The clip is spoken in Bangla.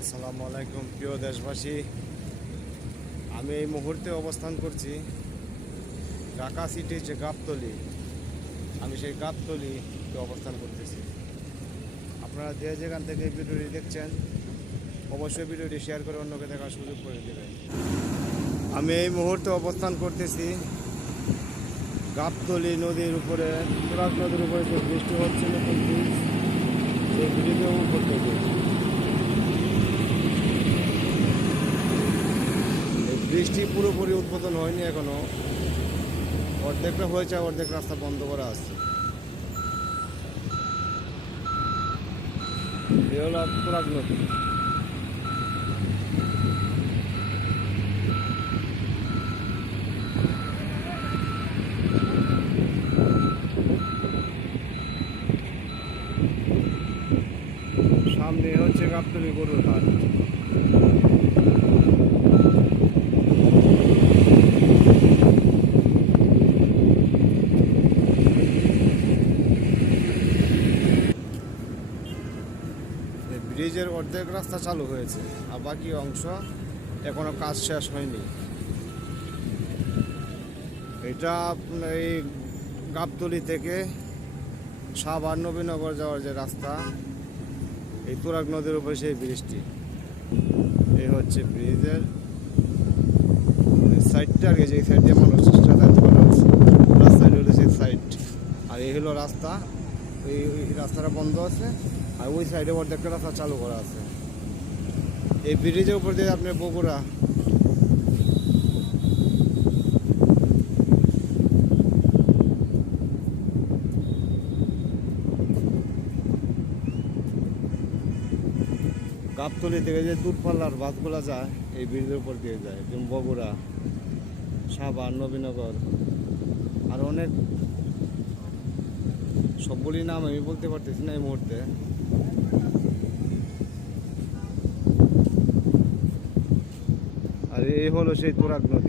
আসসালামু আলাইকুম, প্রিয় দেশবাসী। আমি এই মুহূর্তে অবস্থান করছি ঢাকা সিটির যে গাবতলি, আমি সেই গাবতলিতে অবস্থান করতেছি। আপনারা যে যেখান থেকে ভিডিওটি দেখছেন, অবশ্যই ভিডিওটি শেয়ার করে অন্যকে দেখার সুযোগ করে দেবেন। আমি এই মুহূর্তে অবস্থান করতেছি গাবতলি নদীর উপরে, তুরাগ নদীর উপরে যে বৃষ্টি হচ্ছে নতুন ব্রিজ সেই ব্রিজের উপর থেকে এই বৃষ্টি পুরোপুরি উদ্বোধন হয়নি এখনও। অর্ধেকটা হয়েছে অর্ধেক রাস্তা বন্ধ করা আছে। সামনে হচ্ছে গাবতলি গরুর হাট। ব্রিজের অর্ধেক রাস্তা চালু হয়েছে আর বাকি অংশ এখনও কাজ শেষ হয়নি। এটা এই গাবতলি থেকে সাভার নবীনগর যাওয়ার যে রাস্তা, এই তুরাগ নদীর উপরে সেই ব্রিজটি। এই হচ্ছে ব্রিজের সাইডটা আর যে সাইড দিয়ে মানুষ রাস্তায় সেই সাইড আর এই হলো রাস্তা। এই রাস্তাটা বন্ধ আছে আর ওই সাইডে অর্ধেকটা রাস্তা চালু করা আছে। এই ব্রিজের উপর দিয়ে আপনার বগুড়া। গাবতলি থেকে যে দূরপাল্লার বাসগুলো যায়, এই ব্রিজের উপর দিয়ে যায় বগুড়া, সাভার, নবীনগর, আর অনেক সবগুলি নাম আমি বলতে পারতেছি না এই মুহূর্তে। আর এই হলো সেই তুরাগ নদী।